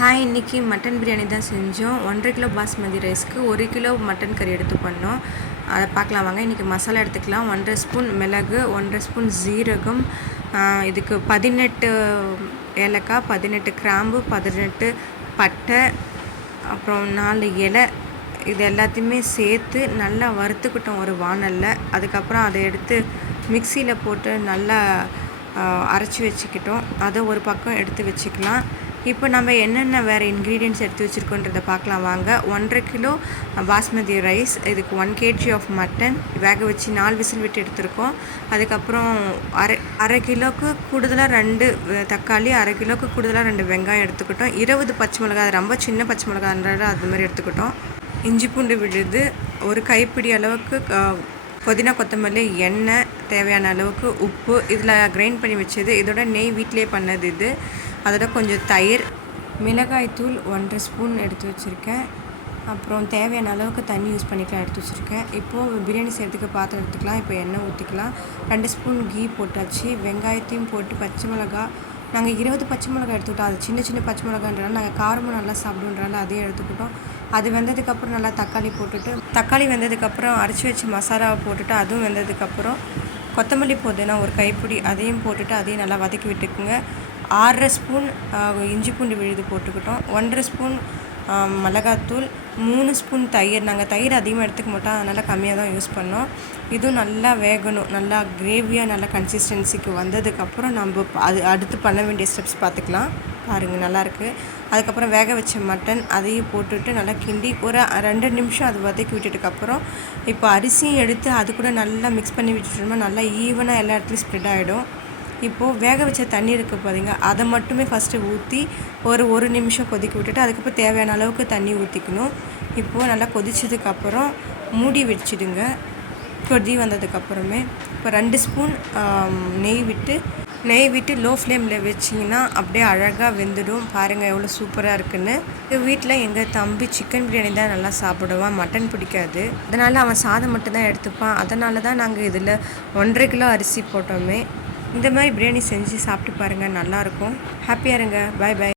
Hi, இன்றைக்கி mutton biryani தான் செஞ்சோம். 1.5 கிலோ பாஸ்மதி ரைஸ்க்கு 1 கிலோ மட்டன் கறி எடுத்து பண்ணோம். அதை பார்க்கலாம் வாங்க. இன்றைக்கி மசாலா எடுத்துக்கலாம். 1.5 ஸ்பூன் மிளகு, 1.5 ஸ்பூன் ஜீரகம், இதுக்கு 18 ஏலக்காய், 18 கிராம்பு, 18 பட்டை, அப்புறம் 4 இலை, இது எல்லாத்தையுமே சேர்த்து நல்லா வறுத்துக்கிட்டோம் ஒரு வாணலில். அதுக்கப்புறம் அதை எடுத்து மிக்சியில் போட்டு நல்லா அரைச்சி வச்சுக்கிட்டோம். அதை ஒரு பக்கம் எடுத்து வச்சுக்கலாம். இப்போ நம்ம என்னென்ன வேறு இன்க்ரீடியன்ட்ஸ் எடுத்து வச்சுருக்கோன்றதை பார்க்கலாம் வாங்க. 1.5 கிலோ பாஸ்மதி ரைஸ், இதுக்கு 1 kg ஆஃப் மட்டன் வேக வச்சு 4 விசில் விட்டு எடுத்துருக்கோம். அதுக்கப்புறம் அரை கிலோவுக்கு கூடுதலாக 2 தக்காளி, அரை கிலோவுக்கு கூடுதலாக 2 வெங்காயம் எடுத்துக்கிட்டோம். 20 பச்சை மிளகாய், அது ரொம்ப சின்ன பச்சை மிளகாய்ன்றது அது மாதிரி எடுத்துக்கிட்டோம். இஞ்சி பூண்டு விழுது, ஒரு கைப்பிடி அளவுக்கு புதினா கொத்தமல்லி, எண்ணெய், தேவையான அளவுக்கு உப்பு, இதில் கிரைண்ட் பண்ணி வச்சது, இதோட நெய் வீட்டிலே பண்ணது இது, அதோட கொஞ்சம் தயிர், மிளகாய்த்தூள் 1.5 ஸ்பூன் எடுத்து வச்சுருக்கேன். அப்புறம் தேவையான அளவுக்கு தண்ணி யூஸ் பண்ணிக்கலாம் எடுத்து வச்சுருக்கேன். இப்போது பிரியாணி செய்கிறதுக்கு பாத்திரம் எடுத்துக்கலாம். இப்போ எண்ணெய் ஊற்றிக்கலாம். 2 ஸ்பூன் கீ போட்டாச்சு. வெங்காயத்தையும் போட்டு பச்சை மிளகா, நாங்கள் 20 பச்சை மிளகா எடுத்துக்கிட்டோம். அது சின்ன சின்ன பச்சை மிளகான்றனால நாங்கள் காரமும் நல்லா சாப்பிடுன்றனால அதையும் எடுத்துக்கிட்டோம். அது வெந்ததுக்கப்புறம் நல்லா தக்காளி போட்டுட்டு, தக்காளி வெந்ததுக்கப்புறம் அரைச்சி வச்சு மசாலாவை போட்டுட்டு, அதுவும் வெந்ததுக்கப்புறம் கொத்தமல்லி புதினா ஒரு கைப்பிடி அதையும் போட்டுட்டு அதையும் நல்லா வதக்கி விட்டுக்குங்க. 6.5 ஸ்பூன் இஞ்சி பூண்டு விழுது போட்டுக்கிட்டோம். 1.5 ஸ்பூன் மிளகாத்தூள், 3 ஸ்பூன் தயிர். நாங்கள் தயிர் அதிகமாக எடுத்துக்க மாட்டோம், அதனால் கம்மியாக தான் யூஸ் பண்ணோம். இதுவும் நல்லா வேகணும். நல்லா கிரேவியாக நல்லா கன்சிஸ்டன்சிக்கு வந்ததுக்கப்புறம் நம்ம அது அடுத்து பண்ண வேண்டிய ஸ்டெப்ஸ் பார்த்துக்கலாம். பாருங்கள், நல்லாயிருக்கு. அதுக்கப்புறம் வேக வச்ச மட்டன் அதையும் போட்டுட்டு நல்லா கிண்டி ஒரு 2 நிமிஷம் அது வதக்கி விட்டுட்டுக்கப்புறம் இப்போ அரிசியும் எடுத்து அது கூட நல்லா மிக்ஸ் பண்ணி விட்டுட்டோம்னா நல்லா ஈவனாக எல்லா இடத்துலையும் ஸ்ப்ரெட் ஆகிடும். இப்போது வேக வச்ச தண்ணி இருக்குது பார்த்தீங்க, அதை மட்டுமே ஃபஸ்ட்டு ஊற்றி ஒரு நிமிஷம் கொதிக்க விட்டுட்டு அதுக்கப்புறம் தேவையான அளவுக்கு தண்ணி ஊற்றிக்கணும். இப்போது நல்லா கொதிச்சதுக்கப்புறம் மூடி வச்சுடுங்க. கொதி வந்ததுக்கப்புறமே இப்போ 2 ஸ்பூன் நெய் விட்டு லோ ஃப்ளேமில் வச்சிங்கன்னா அப்படியே அழகாக வெந்துடும். பாருங்கள் எவ்வளோ சூப்பராக இருக்குன்னு. வீட்டில் எங்கள் தம்பி சிக்கன் பிரியாணி தான் நல்லா சாப்பிடுவான், மட்டன் பிடிக்காது. அதனால் அவன் சாதம் மட்டும்தான் எடுத்துப்பான். அதனால தான் நாங்கள் இதில் 1.5 கிலோ அரிசி போட்டோமே. இந்த மாதிரி பிரியாணி செஞ்சு சாப்பிட்டு பாருங்கள், நல்லாயிருக்கும். ஹாப்பியாக இருங்க. பாய் பாய்.